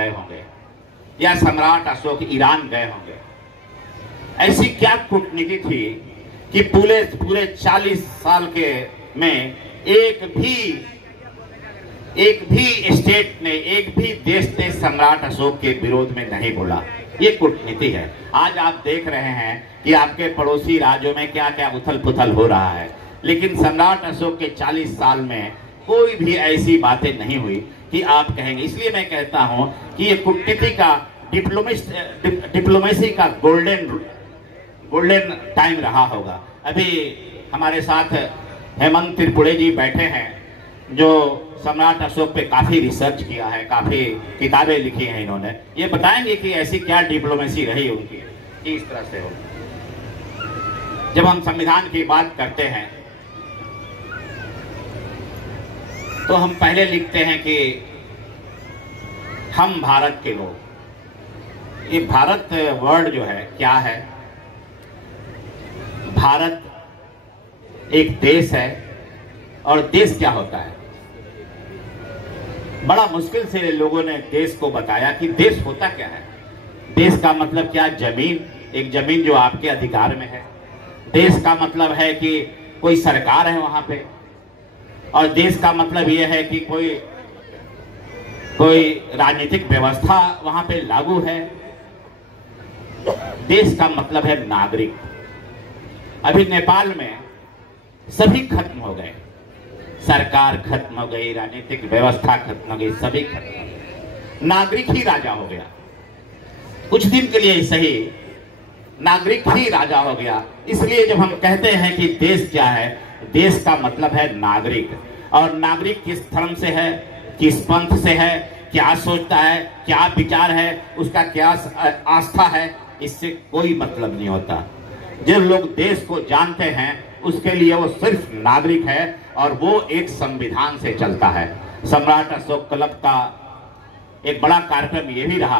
गए होंगे या सम्राट अशोक ईरान गए होंगे। ऐसी क्या कूटनीति थी कि पूरे 40 साल के में एक भी स्टेट ने, एक भी देश ने सम्राट अशोक के विरोध में नहीं बोला। ये कूटनीति है। आज आप देख रहे हैं कि आपके पड़ोसी राज्यों में क्या क्या उथल पुथल हो रहा है, लेकिन सम्राट अशोक के 40 साल में कोई भी ऐसी बातें नहीं हुई कि आप कहेंगे। इसलिए मैं कहता हूं कि ये कूटनीति का डिप्लोमेसी का गोल्डन टाइम रहा होगा। अभी हमारे साथ हेमंत त्रिपुरे जी बैठे हैं, जो सम्राट अशोक पे काफी रिसर्च किया है, काफी किताबें लिखी हैं इन्होंने। ये बताएंगे कि ऐसी क्या डिप्लोमेसी रही उनकी कि इस तरह से हो। जब हम संविधान की बात करते हैं तो हम पहले लिखते हैं कि हम भारत के लोग। ये भारत वर्ड जो है क्या है? भारत एक देश है। और देश क्या होता है? बड़ा मुश्किल से लोगों ने देश को बताया कि देश होता क्या है। देश का मतलब क्या? जमीन, एक जमीन जो आपके अधिकार में है। देश का मतलब है कि कोई सरकार है वहां पे। और देश का मतलब यह है कि कोई राजनीतिक व्यवस्था वहां पे लागू है। देश का मतलब है नागरिक। अभी नेपाल में सभी खत्म हो गए, सरकार खत्म हो गई, राजनीतिक व्यवस्था खत्म हो गई, सभी खत्म हो गए। नागरिक ही राजा हो गया। कुछ दिन के लिए सही, नागरिक ही राजा हो गया। इसलिए जब हम कहते हैं कि देश क्या है, देश का मतलब है नागरिक। और नागरिक किस धर्म से है, किस पंथ से है, क्या सोचता है, क्या विचार है, उसका क्या आस्था है, इससे कोई मतलब नहीं होता। जिन लोग देश को जानते हैं उसके लिए वो सिर्फ नागरिक है और वो एक संविधान से चलता है। सम्राट अशोक क्लब का एक बड़ा कार्यक्रम ये भी रहा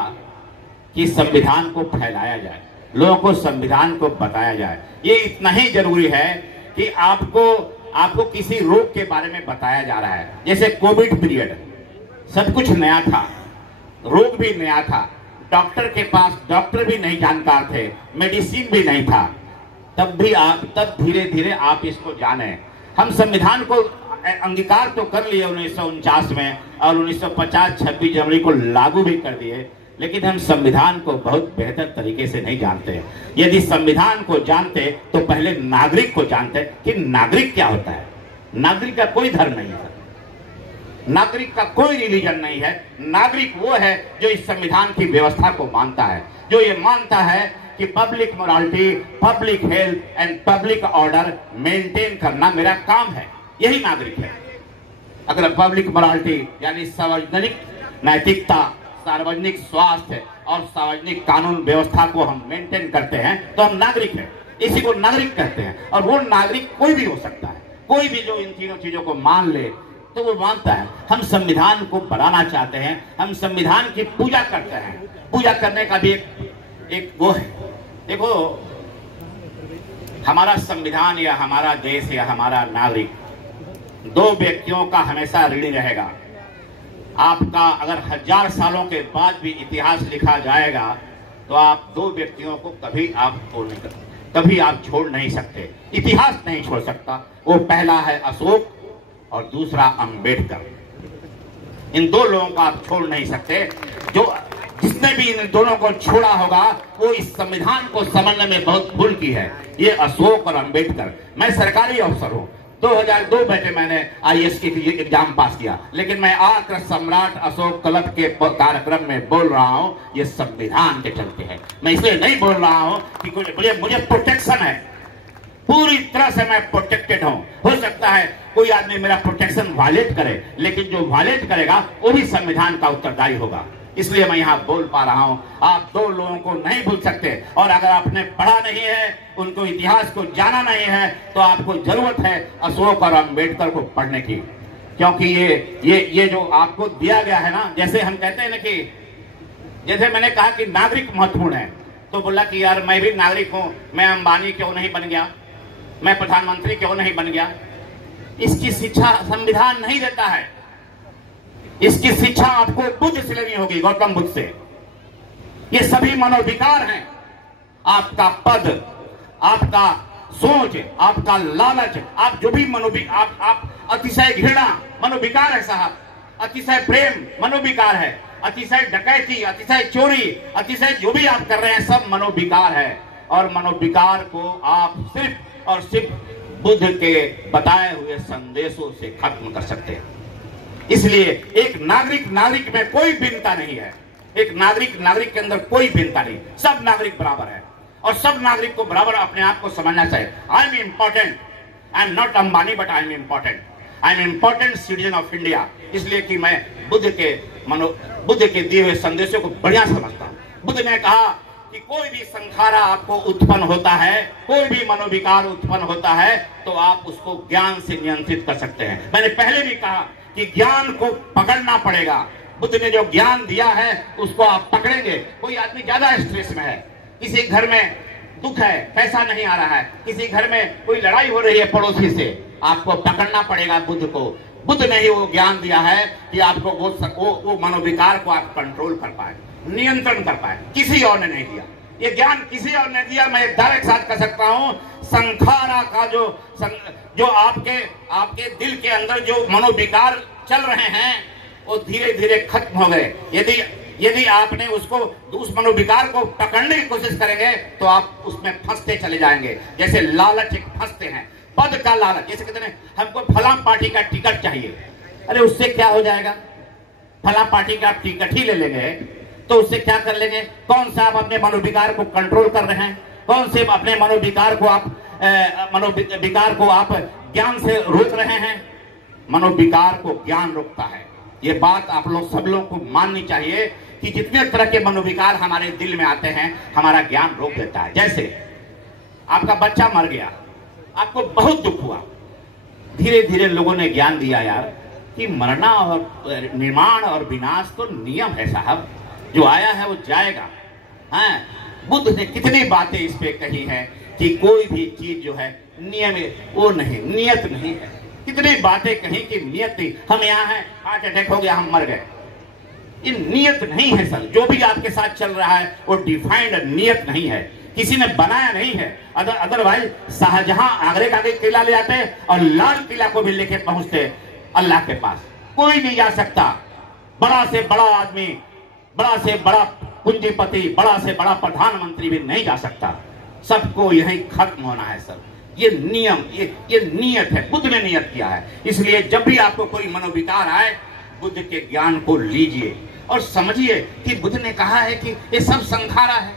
कि संविधान को फैलाया जाए, लोगों को संविधान को बताया जाए। ये इतना ही जरूरी है कि आपको किसी रोग के बारे में बताया जा रहा है। जैसे कोविड पीरियड, सब कुछ नया था, रोग भी नया था, डॉक्टर के पास डॉक्टर भी नहीं जानकार थे, मेडिसिन भी नहीं था। तब धीरे धीरे आप इसको जाने। हम संविधान को अंगीकार तो कर लिए 1949 में और 1950 26 जनवरी को लागू भी कर दिए, लेकिन हम संविधान को बहुत बेहतर तरीके से नहीं जानते। यदि संविधान को जानते तो पहले नागरिक को जानते कि नागरिक क्या होता है। नागरिक का कोई धर्म नहीं है, नागरिक का कोई रिलीजन नहीं है। नागरिक वो है जो इस संविधान की व्यवस्था को मानता है, जो ये मानता है कि public morality, public health and public order maintain करना मेरा काम है। यही नागरिक है। अगर पब्लिक मोरालिटी यानी सार्वजनिक नैतिकता, सार्वजनिक स्वास्थ्य और सार्वजनिक कानून व्यवस्था को हम मेंटेन करते हैं तो हम नागरिक हैं। इसी को नागरिक कहते हैं। और वो नागरिक कोई भी हो सकता है, कोई भी जो इन तीनों चीजों को मान ले तो वो मानता है। हम संविधान को बनाना चाहते हैं, हम संविधान की पूजा करते हैं। पूजा करने का भी एक वो है। देखो, हमारा संविधान या हमारा देश या हमारा नागरिक दो व्यक्तियों का हमेशा ऋणी रहेगा। आपका अगर 1000 सालों के बाद भी इतिहास लिखा जाएगा तो आप दो व्यक्तियों को कभी आप छोड़ नहीं सकते। इतिहास नहीं छोड़ सकता। वो पहला है अशोक और दूसरा अंबेडकर। इन दो लोगों को आप छोड़ नहीं सकते। जिसने भी इन दोनों को छोड़ा होगा वो इस संविधान को समझने में बहुत भूल की है। ये अशोक और अंबेडकर। मैं सरकारी अफसर हूं, 2002 बैठे मैंने IAS की एग्जाम पास किया, लेकिन मैं आकर सम्राट अशोक क्लब के कार्यक्रम में बोल रहा हूं ये संविधान के चलते है। मैं इसलिए नहीं बोल रहा हूं कि मुझे प्रोटेक्शन है, पूरी तरह से मैं प्रोटेक्टेड हूं। हो सकता है कोई आदमी मेरा प्रोटेक्शन वायलेट करे, लेकिन जो वायलेट करेगा वो भी संविधान का उत्तरदायी होगा। इसलिए मैं यहाँ बोल पा रहा हूँ। आप दो लोगों को नहीं भूल सकते। और अगर आपने पढ़ा नहीं है, उनको इतिहास को जाना नहीं है, तो आपको जरूरत है अशोक और अंबेडकर को पढ़ने की। क्योंकि ये जो आपको दिया गया है ना, जैसे हम कहते हैं ना कि जैसे मैंने कहा कि नागरिक महत्वपूर्ण है, तो बोला कि यार मैं भी नागरिक हूं, मैं अंबानी क्यों नहीं बन गया, मैं प्रधानमंत्री क्यों नहीं बन गया। इसकी शिक्षा संविधान नहीं देता है। इसकी शिक्षा आपको बुद्ध से लेनी होगी, गौतम बुद्ध से। ये सभी मनोविकार हैं। आपका पद, आपका सोच, आपका लालच, आप जो भी आप अतिशय घृणा मनोविकार है साहब, अतिशय प्रेम मनोविकार है, अतिशय डकैती, अतिशय चोरी, अतिशय जो भी आप कर रहे हैं सब मनोविकार है। और मनोविकार को आप सिर्फ और सिर्फ बुद्ध के बताए हुए संदेशों से खत्म कर सकते हैं। इसलिए एक नागरिक में कोई भिन्नता नहीं है। एक नागरिक के अंदर कोई भिन्नता नहीं, सब नागरिक बराबर है और सब नागरिक को बराबर अपने आप को समझना चाहिए। I am important, I am not Ambani but I am important, I am important citizen of India. इसलिए कि मैं बुद्ध के दिए हुए संदेशों को बढ़िया समझता हूं। बुद्ध ने कहा कि कोई भी संखारा आपको उत्पन्न होता है, कोई भी मनोविकार उत्पन्न होता है, तो आप उसको ज्ञान से नियंत्रित कर सकते हैं। मैंने पहले भी कहा कि ज्ञान को पकड़ना पड़ेगा। बुद्ध ने जो ज्ञान दिया है उसको आप पकड़ेंगे। कोई आदमी ज्यादा स्ट्रेस में है, किसी घर में दुख है, पैसा नहीं आ रहा है, किसी घर में कोई लड़ाई हो रही है पड़ोसी से, आपको पकड़ना पड़ेगा बुद्ध को। बुद्ध ने ही वो ज्ञान दिया है कि आपको वो मनोविकार को आप कंट्रोल कर पाए, नियंत्रण कर पाए, किसी और ने नहीं दिया। ये ज्ञान किसी और ने दिया। मैं दावे के साथ कह सकता हूं, संखारा का जो आपके दिल के अंदर जो मनोविकार चल रहे हैं वो धीरे धीरे खत्म हो गए। यदि आपने उसको उस मनोविकार को पकड़ने की कोशिश करेंगे तो आप उसमें फंसते चले जाएंगे। जैसे लालच एक फंसते हैं, पद का लालच। जैसे कहते हैं हमको फलां पार्टी का टिकट चाहिए, अरे उससे क्या हो जाएगा? फलां पार्टी का आप टिकट ही ले लेंगे तो उससे क्या कर लेंगे? कौन सा आप अपने मनोविकार को कंट्रोल कर रहे हैं? कौन से अपने मनोविकार को आप ज्ञान से रोक रहे हैं? मनोविकार को ज्ञान रोकता है। ये बात आप लोग सब लोगों को माननी चाहिए कि जितने तरह के मनोविकार हमारे दिल में आते हैं हमारा ज्ञान रोक देता है। जैसे आपका बच्चा मर गया, आपको बहुत दुख हुआ, धीरे धीरे लोगों ने ज्ञान दिया यार कि मरना और निर्माण और विनाश तो नियम है साहब, जो आया है वो जाएगा। हाँ, बुद्ध ने कितनी बातें इस पे कही है कि कोई भी चीज जो है नियम वो नहीं, नियत नहीं है। कितनी बातें कही कि नियत नहीं। हम यहाँ हैं, हार्ट अटैक हो गया, हम मर गए, ये नियत नहीं है सर। जो भी आपके साथ चल रहा है वो डिफाइंड नियत नहीं है, किसी ने बनाया नहीं है। अदरवाइज शाहजहां आगरे का किला ले आते और लाल किला को भी लेके पहुंचते अल्लाह के पास। कोई नहीं जा सकता, बड़ा से बड़ा आदमी, बड़ा से बड़ा पूंजीपति, बड़ा से बड़ा प्रधानमंत्री भी नहीं जा सकता। सबको यही खत्म होना है सर। ये नियम, ये नियत है, बुद्ध ने नियत किया है। इसलिए जब भी आपको कोई मनोविकार आए, बुद्ध के ज्ञान को लीजिए और समझिए कि बुद्ध ने कहा है कि ये सब संखारा है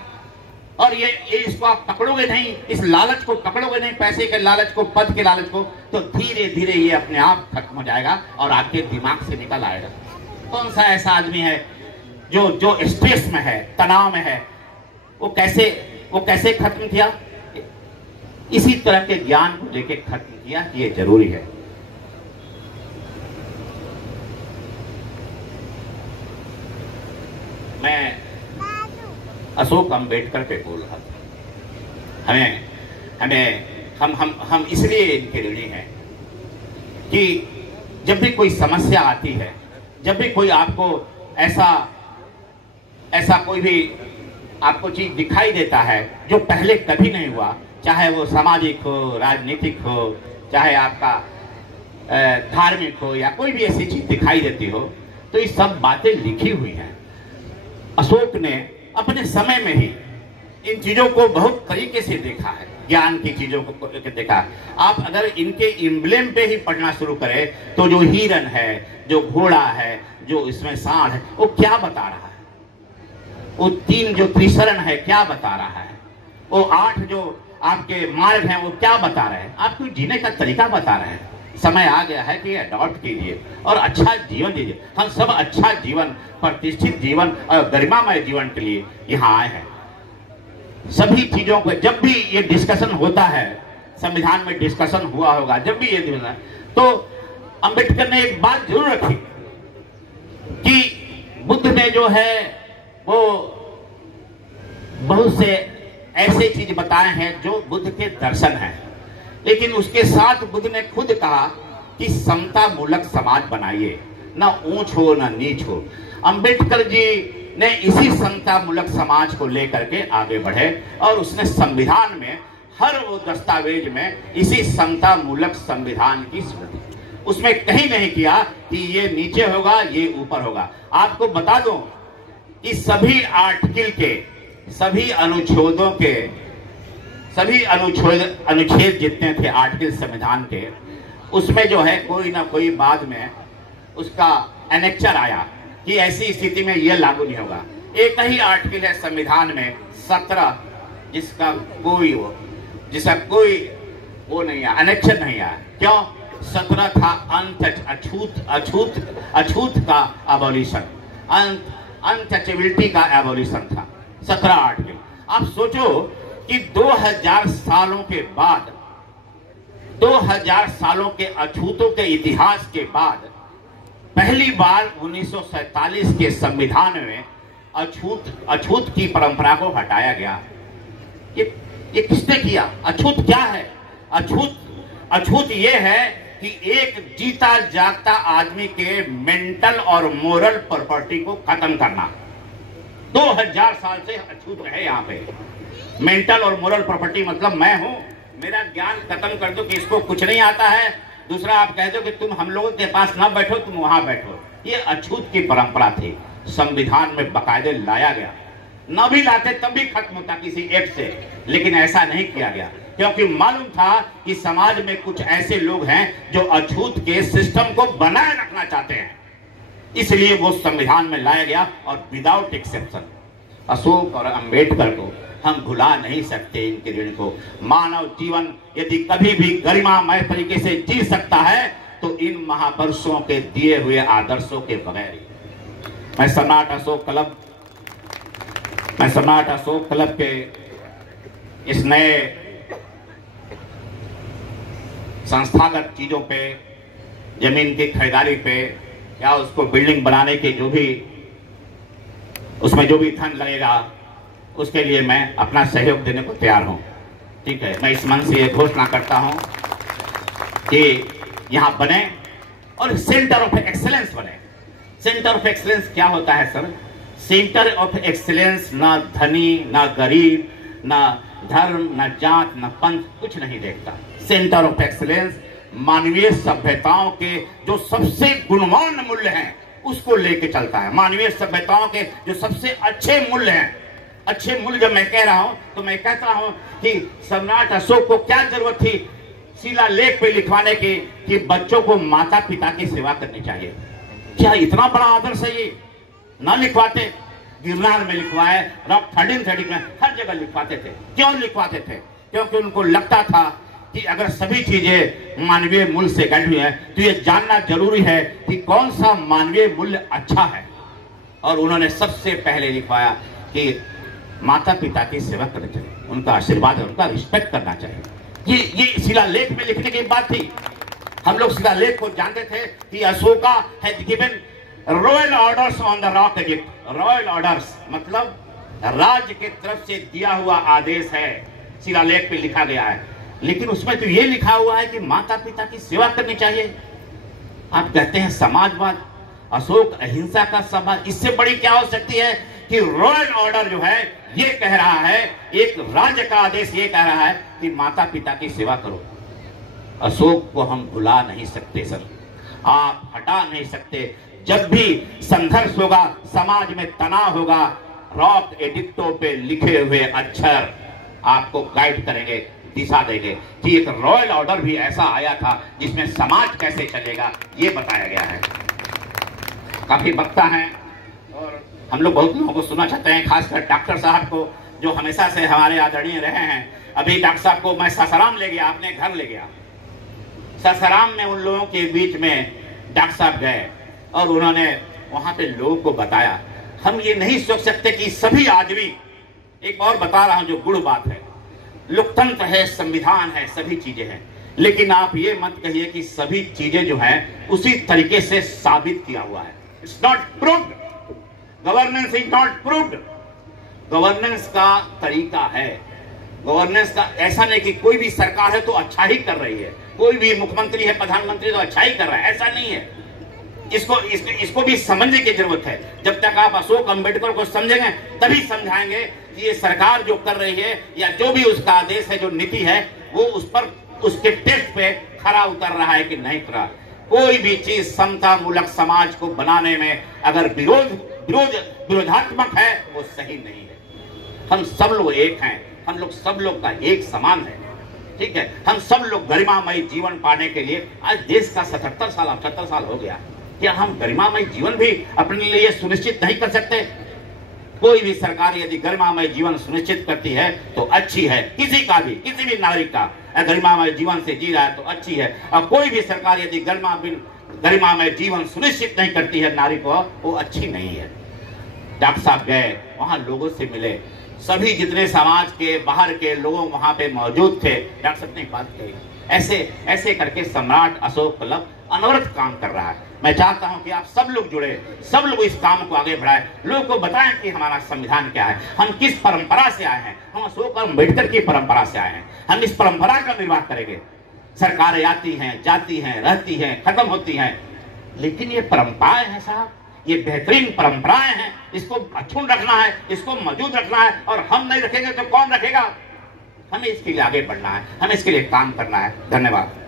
और ये इसको आप पकड़ोगे नहीं, इस लालच को पकड़ोगे नहीं, पैसे के लालच को, पद के लालच को, तो धीरे धीरे ये अपने आप खत्म हो जाएगा और आपके दिमाग से निकल आएगा। कौन सा ऐसा आदमी है जो स्ट्रेस में है, तनाव में है, वो कैसे खत्म किया? इसी तरह के ज्ञान को लेके खत्म किया। ये जरूरी है। मैं अशोक अम्बेडकर पे बोल रहा था। हम इसलिए इनके ऋणी हैं कि जब भी कोई समस्या आती है, जब भी कोई आपको ऐसा कोई भी आपको चीज दिखाई देता है जो पहले कभी नहीं हुआ, चाहे वो सामाजिक हो, राजनीतिक हो, चाहे आपका धार्मिक हो, या कोई भी ऐसी चीज दिखाई देती हो, तो ये सब बातें लिखी हुई हैं। अशोक ने अपने समय में ही इन चीजों को बहुत तरीके से देखा है, ज्ञान की चीजों को देखा। आप अगर इनके इम्ब्लेम पे ही पढ़ना शुरू करें तो जो हिरन है, जो घोड़ा है, जो इसमें सांड है, वो क्या बता रहा है? वो 3 जो त्रिशरण है क्या बता रहा है? वो 8 जो आपके मार्ग हैं वो क्या बता रहे हैं? आपको जीने का तरीका बता रहे हैं। समय आ गया है कि अडॉप्ट कीजिए और अच्छा जीवन जीजिए। हम सब अच्छा जीवन, प्रतिष्ठित जीवन और गरिमामय जीवन के लिए यहाँ आए हैं। सभी चीजों को जब भी ये डिस्कशन होता है, संविधान में डिस्कशन हुआ होगा, जब भी ये तो अंबेडकर ने एक बात जरूर रखी कि बुद्ध ने जो है वो बहुत से ऐसे चीज बताए हैं जो बुद्ध के दर्शन हैं, लेकिन उसके साथ बुद्ध ने खुद कहा कि समता मूलक समाज बनाइए। ना ऊंच हो ना नीच हो। अंबेडकर जी ने इसी समता मूलक समाज को लेकर के आगे बढ़े और उसने संविधान में हर वो दस्तावेज में इसी समता मूलक संविधान की स्मृति, उसमें कहीं नहीं किया कि ये नीचे होगा ये ऊपर होगा। आपको बता दूं कि सभी आर्टिकल के, सभी अनुच्छेदों के, सभी अनुच्छेद जितने थे आर्टिकल संविधान के, उसमें जो है कोई ना कोई बाद में उसका एनेक्चर आया कि ऐसी स्थिति में यह लागू नहीं होगा। एक ही आर्टिकल है संविधान में 17 जिसका कोई वो नहीं है, एनेक्चर नहीं आया। क्यों? 17 था अछूत का एबॉलिशन, अनटचेबिलिटी का एबॉलिशन था 17 आर्टिकल। आप सोचो कि 2000 सालों के बाद, 2000 सालों के अछूतों के इतिहास के बाद पहली बार 1947 के संविधान में अछूत की परंपरा को हटाया गया। ये किसने किया? अछूत क्या है? अछूत ये है कि एक जीता जागता आदमी के मेंटल और मोरल प्रॉपर्टी को खत्म करना। 2000 साल से अछूत है यहाँ पे। मेंटल और मोरल प्रॉपर्टी मतलब मैं हूं, मेरा ज्ञान खत्म कर दो कि इसको कुछ नहीं आता है। दूसरा, आप कह दो कि तुम हम लोगों के पास ना बैठो, तुम वहां बैठो। ये अछूत की परंपरा थी, संविधान में बकायदे लाया गया। न भी लाते तब भी खत्म होता किसी एक्ट से, लेकिन ऐसा नहीं किया गया क्योंकि मालूम था कि समाज में कुछ ऐसे लोग हैं जो अछूत के सिस्टम को बनाए रखना चाहते हैं, इसलिए वो संविधान में लाया गया और विदाउट एक्सेप्शन। अशोक और अंबेडकर को हम भुला नहीं सकते, इनके ऋण को। मानव जीवन यदि कभी भी गरिमामय तरीके से जी सकता है तो इन महापुरुषों के दिए हुए आदर्शों के बगैर। मैं सम्राट अशोक क्लब के इस नए संस्थागत चीजों पे, जमीन की खरीदारी पे या उसको बिल्डिंग बनाने के जो भी उसमें जो भी धन लगेगा उसके लिए मैं अपना सहयोग देने को तैयार हूं। ठीक है, मैं इस मन से ये घोषणा करता हूं कि यहाँ बने और सेंटर ऑफ एक्सीलेंस बने। सेंटर ऑफ एक्सीलेंस क्या होता है सर? सेंटर ऑफ एक्सीलेंस ना धनी ना गरीब ना धर्म ना जात ना पंथ कुछ नहीं देखता। सेंटर ऑफ एक्सीलेंस मानवीय सभ्यताओं के जो सबसे गुणवान मूल्य हैं उसको लेके चलता है। मानवीय सभ्यताओं के जो सबसे अच्छे मूल्य हैं, अच्छे मूल्य जब मैं कह रहा हूं तो मैं कहता हूं कि सम्राट अशोक को क्या जरूरत थी शिलालेख पे लिखवाने की कि बच्चों को माता पिता की सेवा करनी चाहिए? क्या इतना बड़ा आदर्श है ये? ना लिखवाते, गिरनार में लिखवाए, रॉक 1330 में हर जगह लिखवाते थे। क्यों लिखवाते थे? क्योंकि उनको लगता था कि अगर सभी चीजें मानवीय मूल्य से गढ़ी हुई है तो ये जानना जरूरी है कि कौन सा मानवीय मूल्य अच्छा है। और उन्होंने सबसे पहले लिखवाया कि माता पिता की सेवा करनी चाहिए, उनका आशीर्वाद है, उनका रिस्पेक्ट करना चाहिए। ये शिलालेख में लिखने की बात थी। हम लोग शिलालेख को जानते थे कि Ashoka had given royal orders on the rock Egypt. Royal orders मतलब राज्य की तरफ से दिया हुआ आदेश है, शिलालेख पे लिखा गया है। लेकिन उसमें तो ये लिखा हुआ है कि माता पिता की सेवा करनी चाहिए। आप कहते हैं समाजवाद, अशोक अहिंसा का समाज, इससे बड़ी क्या हो सकती है कि रॉयल ऑर्डर जो है ये कह रहा है, एक राज्य का आदेश ये कह रहा है कि माता पिता की सेवा करो। अशोक को हम भुला नहीं सकते सर, आप हटा नहीं सकते। जब भी संघर्ष होगा, समाज में तनाव होगा, रॉक एडिक्टों पे लिखे हुए अक्षर आपको गाइड करेंगे, दिशा देंगे कि एक रॉयल ऑर्डर भी ऐसा आया था जिसमें समाज कैसे चलेगा ये बताया गया है। काफी वक्ता हैं और हम लोग बहुत लोगों को सुनना चाहते हैं, खासकर डॉक्टर साहब को जो हमेशा से हमारे आदरणीय रहे हैं। अभी डॉक्टर साहब को मैं सासाराम ले गया, अपने घर ले गया। सासाराम में उन लोगों के बीच में डॉक्टर साहब गए और उन्होंने वहां पे लोगों को बताया। हम ये नहीं सोच सकते कि सभी आदमी, एक और बता रहा हूं जो गुड़ बात है, लोकतंत्र है, संविधान है, सभी चीजें हैं, लेकिन आप ये मत कहिए कि सभी चीजें जो हैं उसी तरीके से साबित किया हुआ है। It's not proved, governance is not proved. Governance का तरीका है, गवर्नेंस का ऐसा नहीं कि कोई भी सरकार है तो अच्छा ही कर रही है, कोई भी मुख्यमंत्री है, प्रधानमंत्री तो अच्छा ही कर रहा है, ऐसा नहीं है। इसको भी समझने की जरूरत है। जब तक आप अशोक अंबेडकर को समझेंगे तभी समझाएंगे ये सरकार जो कर रही है या जो भी उसका आदेश है, जो नीति है, वो उस पर उसके टेस्ट पे खरा उतर रहा है कि नहीं उतरा। कोई भी चीज समता मूलक समाज को बनाने में अगर विरोधात्मक है वो सही नहीं है। हम सब लोग एक हैं, हम लोग सब लोग का एक समान है, ठीक है। हम सब लोग गरिमामय जीवन पाने के लिए आज देश का 78 साल हो गया, क्या हम गरिमामय जीवन भी अपने लिए सुनिश्चित नहीं कर सकते? कोई भी सरकार यदि गरिमामय जीवन सुनिश्चित करती है तो अच्छी है, किसी भी नागरिक का गरिमामय जीवन से जी रहा है तो अच्छी है। और कोई भी सरकार यदि गरिमामय जीवन सुनिश्चित नहीं करती है नागरिक को, वो अच्छी नहीं है। डॉक्टर साहब गए, वहां लोगों से मिले, सभी जितने समाज के बाहर के लोग वहां पे मौजूद थे। डॉक्टर साहब ने बात कही, ऐसे करके सम्राट अशोक क्लब अनवरत काम कर रहा है। मैं चाहता हूं कि आप सब लोग जुड़े, सब लोग इस काम को आगे बढ़ाएं, लोगों को बताएं कि हमारा संविधान क्या है, हम किस परंपरा से आए हैं। हम अशोक अम्बेडकर की परंपरा से आए हैं, हम इस परंपरा का निर्वाह करेंगे। सरकारें आती हैं, जाती हैं, रहती हैं, खत्म होती हैं, लेकिन ये परंपराएं हैं साहब, ये बेहतरीन परंपराएं हैं, इसको अक्षुण्ण रखना है, इसको मौजूद रखना है। और हम नहीं रखेंगे तो कौन रखेगा? हमें इसके लिए आगे बढ़ना है, हमें इसके लिए काम करना है। धन्यवाद।